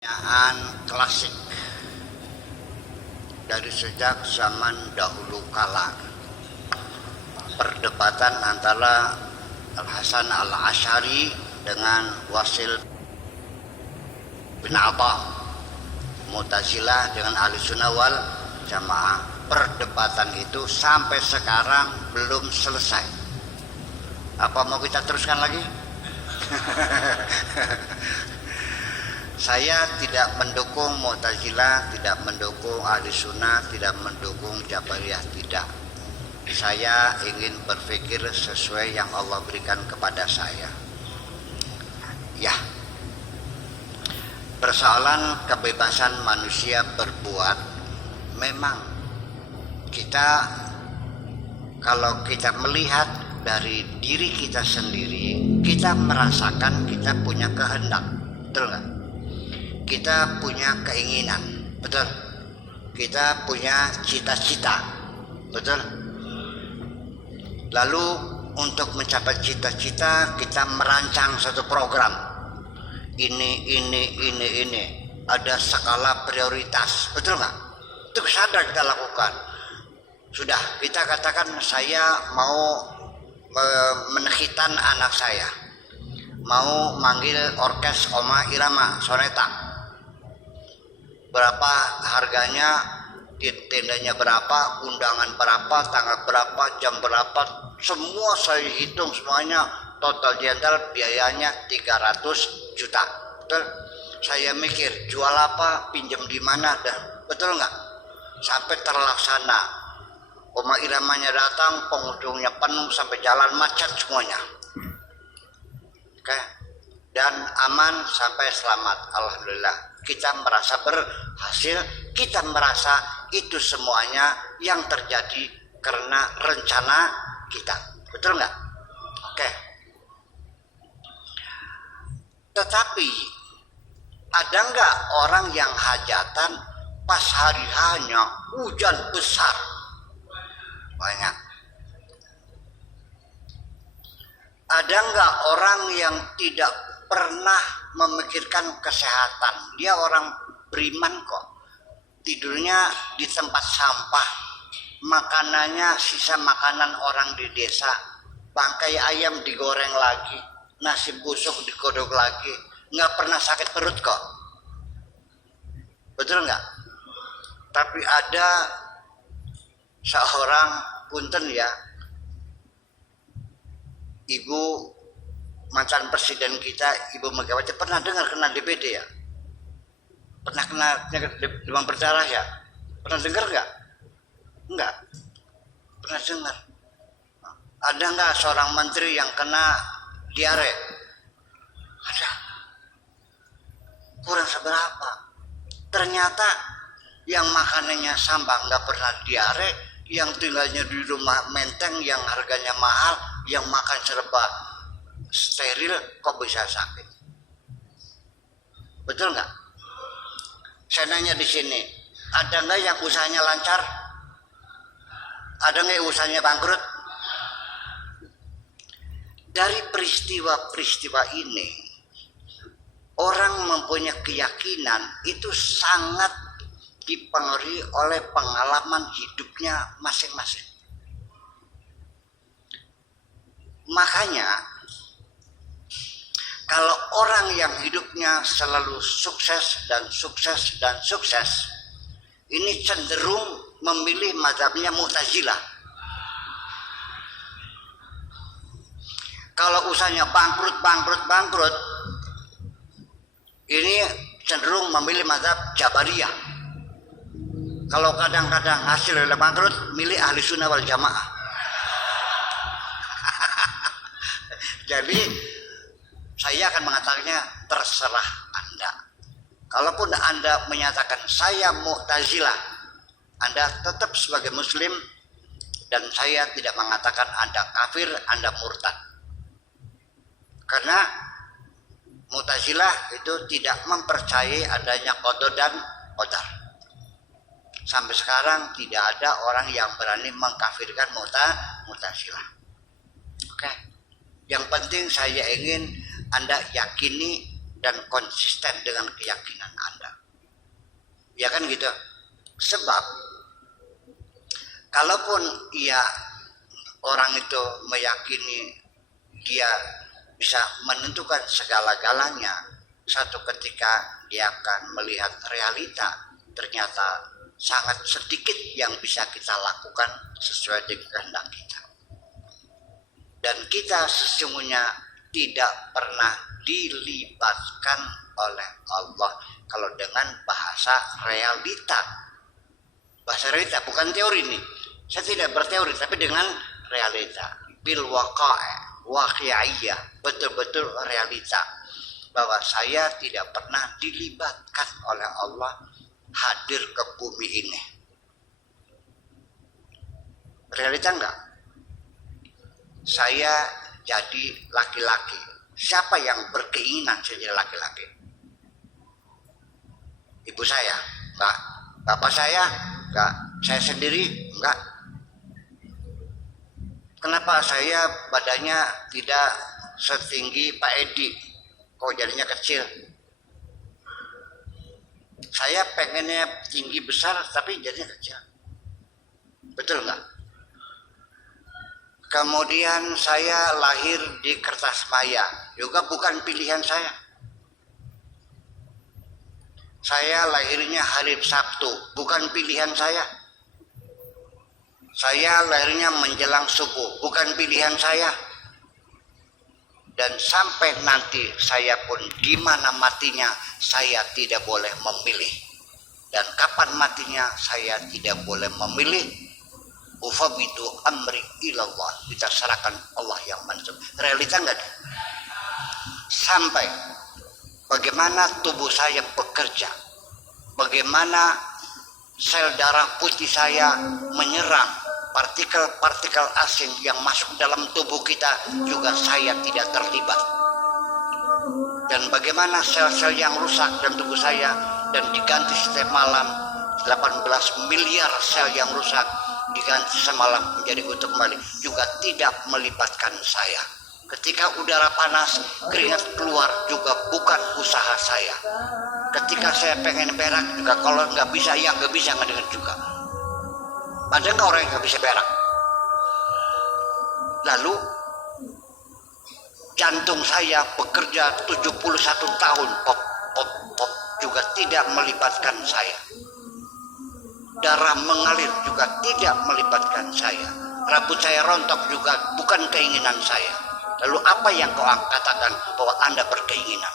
Pertanyaan klasik dari sejak zaman dahulu kala, perdebatan antara Al-Hasan Al-Asy'ari dengan Wasil bin Atha, Mu'tazilah dengan Ahlussunnah wal Jamaah. Perdebatan itu sampai sekarang belum selesai. Apa mau kita teruskan lagi? Saya tidak mendukung Mu'tazilah, tidak mendukung Ahlussunnah, tidak mendukung Jabariyah, tidak. Saya ingin berpikir sesuai yang Allah berikan kepada saya. Ya, persoalan kebebasan manusia berbuat, memang kita, kalau kita melihat dari diri kita sendiri, kita merasakan kita punya kehendak, betul nggak? Kita punya keinginan, betul. Kita punya cita-cita, betul. Lalu untuk mencapai cita-cita kita merancang satu program. Ini. Ada skala prioritas, betul nggak? Itu sadar kita lakukan. Sudah, kita katakan saya mau menekhitan anak saya, mau manggil orkes Oma Irama Soneta. Berapa harganya, tendanya berapa, undangan berapa, tanggal berapa, jam berapa, semua saya hitung semuanya, total jenderal biayanya 300 juta. Betul? Saya mikir jual apa, pinjam di mana, dan betul nggak? Sampai terlaksana. Oma Iramanya datang, pengunjungnya penuh sampai jalan macet semuanya. Oke, dan aman sampai selamat, alhamdulillah. Kita merasa berhasil, kita merasa itu semuanya yang terjadi karena rencana kita, betul nggak? Oke. Tetapi ada nggak orang yang hajatan pas hari hanya hujan besar? Banyak. Ada nggak orang yang tidak pernah memikirkan kesehatan? Dia orang beriman kok, tidurnya di tempat sampah, makanannya sisa makanan orang di desa, bangkai ayam digoreng lagi, nasi busuk digodok lagi, nggak pernah sakit perut kok, betul nggak? Tapi ada seorang, punten ya, ibu mantan presiden kita, Ibu Megawati, pernah dengar kena DBD ya? Pernah kena demam berdarah ya? Pernah dengar nggak? Enggak. Pernah dengar? Ada nggak seorang menteri yang kena diare? Ada. Kurang seberapa. Ternyata yang makanannya sampah nggak pernah diare, yang tinggalnya di rumah menteng yang harganya mahal, yang makan serba steril, kok bisa sakit? Betul nggak? Saya nanya di sini, ada nggak yang usahanya lancar? Ada nggak yang usahanya bangkrut? Dari peristiwa-peristiwa ini, orang mempunyai keyakinan itu sangat dipengaruhi oleh pengalaman hidupnya masing-masing. Makanya kalau orang yang hidupnya selalu sukses dan sukses dan sukses, ini cenderung memilih mazhabnya Mu'tazilah. Kalau usahanya bangkrut, ini cenderung memilih mazhab Jabariyah. Kalau kadang-kadang hasilnya bangkrut, milih Ahlussunnah wal Jamaah. Jadi saya akan mengatakannya terserah Anda. Kalaupun Anda menyatakan saya Mu'tazilah, Anda tetap sebagai Muslim, dan saya tidak mengatakan Anda kafir, Anda murtad. Karena Mu'tazilah itu tidak mempercayai adanya qada dan qadar. Sampai sekarang tidak ada orang yang berani mengkafirkan Mu'tazilah. Oke. Yang penting saya ingin Anda yakini dan konsisten dengan keyakinan Anda. Ya kan gitu. Sebab kalaupun orang itu meyakini dia bisa menentukan segala-galanya, satu ketika dia akan melihat realita ternyata sangat sedikit yang bisa kita lakukan sesuai dengan kehendak kita. Dan kita sesungguhnya tidak pernah dilibatkan oleh Allah kalau dengan bahasa realita. Bahasa realita bukan teori nih. Saya tidak berteori tapi dengan realita. Bil waqi'iyah, betul-betul realita. Bahwa saya tidak pernah dilibatkan oleh Allah hadir ke bumi ini. Realita enggak? Saya jadi laki-laki. Siapa yang berkeinginan saya jadi laki-laki? Ibu saya? Enggak. Bapak saya? Enggak. Saya sendiri? Enggak. Kenapa saya badannya tidak setinggi Pak Edi? Kok jadinya kecil? Saya pengennya tinggi besar tapi jadinya kecil. Betul enggak? Kemudian saya lahir di Kertasmaya, juga bukan pilihan saya. Saya lahirnya hari Sabtu, bukan pilihan saya. Saya lahirnya menjelang subuh, bukan pilihan saya. Dan sampai nanti saya pun di mana matinya, saya tidak boleh memilih. Dan kapan matinya, saya tidak boleh memilih. Ufabidu amri ilallah, kita serahkan Allah yang menentukan. Realita enggak? Sampai bagaimana tubuh saya bekerja, bagaimana sel darah putih saya menyerang partikel-partikel asing yang masuk dalam tubuh kita, juga saya tidak terlibat. Dan bagaimana sel-sel yang rusak dalam tubuh saya dan diganti setiap malam, 18 miliar sel yang rusak diganti semalam menjadi utuh kembali, juga tidak melibatkan saya. Ketika udara panas, keringat keluar juga bukan usaha saya. Ketika saya pengen berak juga, kalau nggak bisa ya nggak bisa, nggak dengar juga. Ada nggak orang yang nggak bisa berak? Lalu jantung saya bekerja 71 tahun, pop pop pop, juga tidak melibatkan saya. Darah mengalir juga tidak melibatkan saya. Rambut saya rontok juga bukan keinginan saya. Lalu apa yang kau katakan bahwa Anda berkeinginan?